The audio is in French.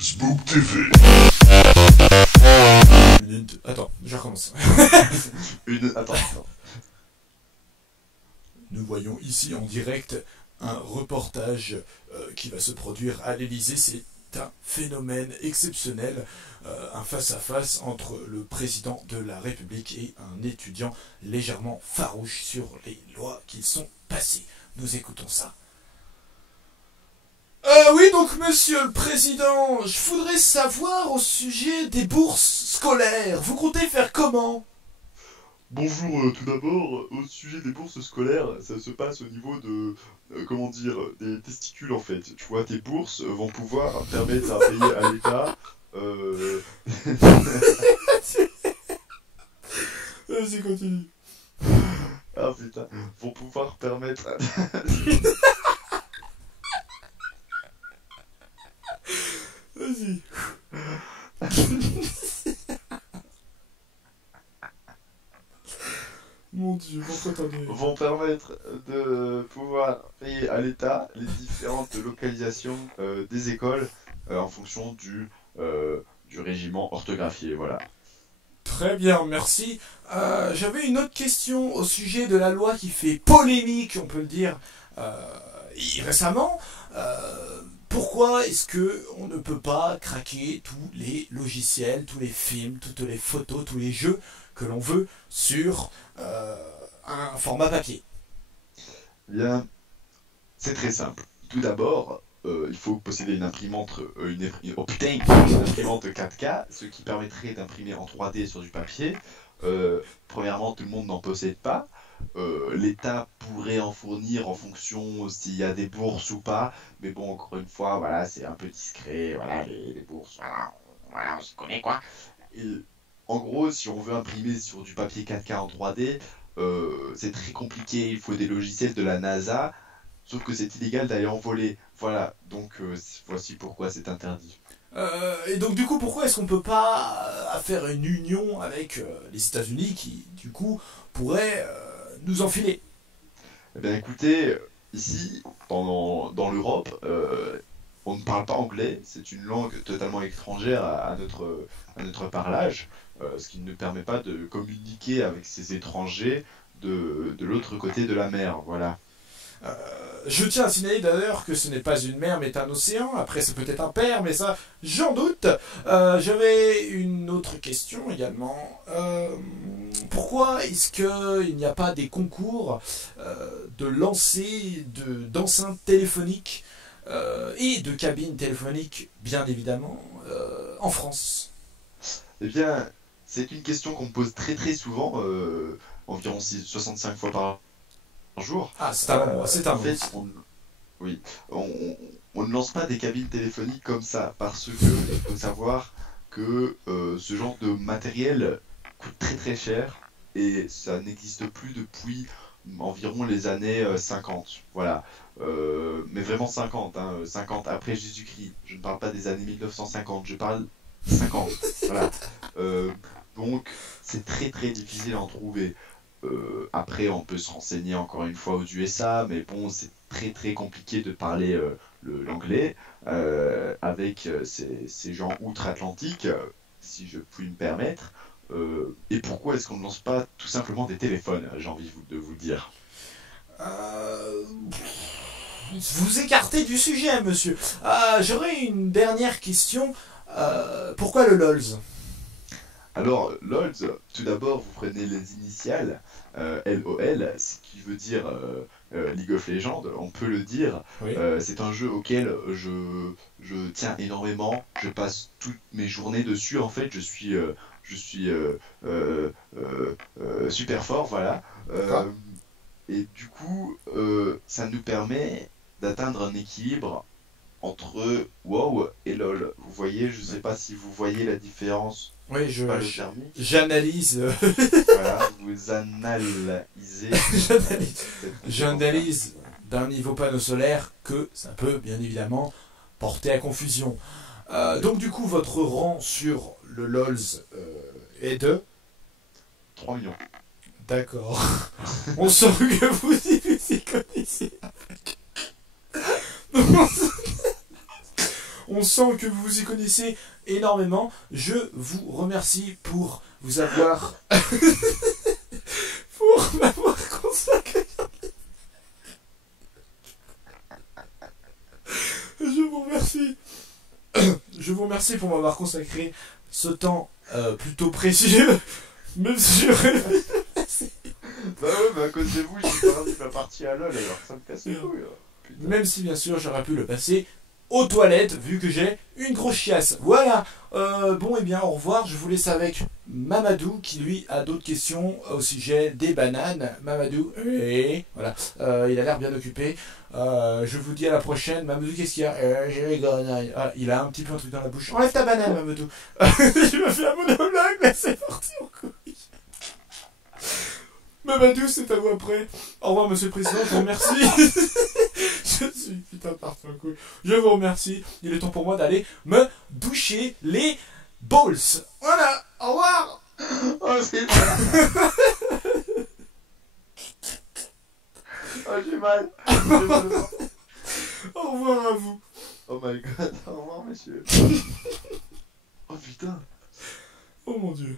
Facebook TV. Attends, je recommence. Attends. Nous voyons ici en direct un reportage qui va se produire à l'Elysée. C'est un phénomène exceptionnel, un face-à-face entre le président de la République et un étudiant légèrement farouche sur les lois qui sont passées. Nous écoutons ça. Oui, donc, monsieur le président, je voudrais savoir au sujet des bourses scolaires. Vous comptez faire comment? Bonjour, tout d'abord, au sujet des bourses scolaires, ça se passe au niveau de, comment dire, des testicules en fait. Tu vois, tes bourses vont pouvoir permettre à payer à l'État. Vas-y, continue. Ah putain, vont pouvoir permettre. Vas-y. Mon Dieu, pourquoi t'en es... Vont permettre de pouvoir payer à l'État les différentes localisations des écoles en fonction du régiment orthographié, voilà. Très bien, merci. J'avais une autre question au sujet de la loi qui fait polémique, on peut le dire, récemment. Pourquoi est-ce que on ne peut pas craquer tous les logiciels, tous les films, toutes les photos, tous les jeux que l'on veut sur un format papier? Bien, c'est très simple. Tout d'abord, il faut posséder une imprimante, oh putain, une imprimante 4K, ce qui permettrait d'imprimer en 3D sur du papier. Premièrement, tout le monde n'en possède pas. L'État pourrait en fournir en fonction s'il y a des bourses ou pas, mais bon, encore une fois, voilà, c'est un peu discret, voilà, les bourses, voilà, on s'y connaît quoi. Et, en gros, si on veut imprimer sur du papier 4K en 3D, c'est très compliqué, il faut des logiciels de la NASA, sauf que c'est illégal d'aller en voler. Voilà, donc voici pourquoi c'est interdit. Et donc du coup, pourquoi est-ce qu'on peut pas faire une union avec les États-Unis qui, du coup, pourraient nous enfiler? Eh bien écoutez, ici, dans l'Europe, on ne parle pas anglais, c'est une langue totalement étrangère à notre parlage, ce qui ne permet pas de communiquer avec ces étrangers de l'autre côté de la mer, voilà. Je tiens à signaler d'ailleurs que ce n'est pas une mer mais un océan. Après c'est peut-être un père mais ça j'en doute. J'avais une autre question également. Pourquoi est-ce qu'il n'y a pas des concours de lancer d'enceintes téléphoniques et de cabines téléphoniques bien évidemment en France? Eh bien, c'est une question qu'on me pose très très souvent, environ 65 fois par jour. Ah c'est un bon, c'est un En bon. fait, oui, on ne lance pas des cabines téléphoniques comme ça, parce que il faut savoir que ce genre de matériel coûte très très cher et ça n'existe plus depuis environ les années 50. Voilà. Mais vraiment 50, hein, 50 après Jésus-Christ. Je ne parle pas des années 1950, je parle 50. Voilà. Euh, donc c'est très très difficile à en trouver. Après, on peut se renseigner encore une fois aux USA, mais bon, c'est très très compliqué de parler l'anglais avec ces gens outre-Atlantique, si je puis me permettre. Et pourquoi est-ce qu'on ne lance pas tout simplement des téléphones, j'ai envie de vous le dire. Euh, Vous écartez du sujet, monsieur. J'aurais une dernière question. Pourquoi le LOLZ? Alors, LOLs, tout d'abord, vous prenez les initiales LOL, ce qui veut dire League of Legends, on peut le dire. Oui. C'est un jeu auquel je tiens énormément. Je passe toutes mes journées dessus. En fait, je suis super fort, voilà. Ah. Et du coup, ça nous permet d'atteindre un équilibre entre WoW et LOL. Vous voyez, je sais pas si vous voyez la différence. Oui, Pas le terme. j'analyse. Voilà, vous analysez. J'analyse. cette J'analyse d'un niveau panneau solaire que ça peut bien évidemment porter à confusion. Donc du coup, votre rang sur le LOLZ est de... 3 millions. D'accord. On sent que vous y connaissez. On sent que vous vous y connaissez énormément. Je vous remercie pour vous avoir... pour m'avoir consacré... Je vous remercie. Je vous remercie pour m'avoir consacré ce temps plutôt précieux. Même si j'aurais... Bah ouais, mais à cause de vous, j'ai perdu ma partie à LoL, alors ça me casse les couilles. Putain. Même si bien sûr j'aurais pu le passer aux toilettes vu que j'ai une grosse chiasse. Voilà. Bon et bien au revoir. Je vous laisse avec Mamadou qui lui a d'autres questions au sujet des bananes. Mamadou, voilà. Il a l'air bien occupé. Je vous dis à la prochaine. Mamadou, qu'est-ce qu'il y a? J'ai les grenades. Ah, il a un petit peu un truc dans la bouche. Enlève ta banane, Mamadou. Je me fais un monologue, mais c'est parti en couille. Mamadou, c'est à vous après. Au revoir, monsieur le président, je vous remercie. Je suis putain de parti en couille. Je vous remercie. Il est temps pour moi d'aller me doucher les balls. Voilà, au revoir. Oh, c'est oh, j'ai mal. J'ai mal au ventre. Au revoir à vous. Oh my god, au revoir, monsieur. Oh putain. Oh mon dieu.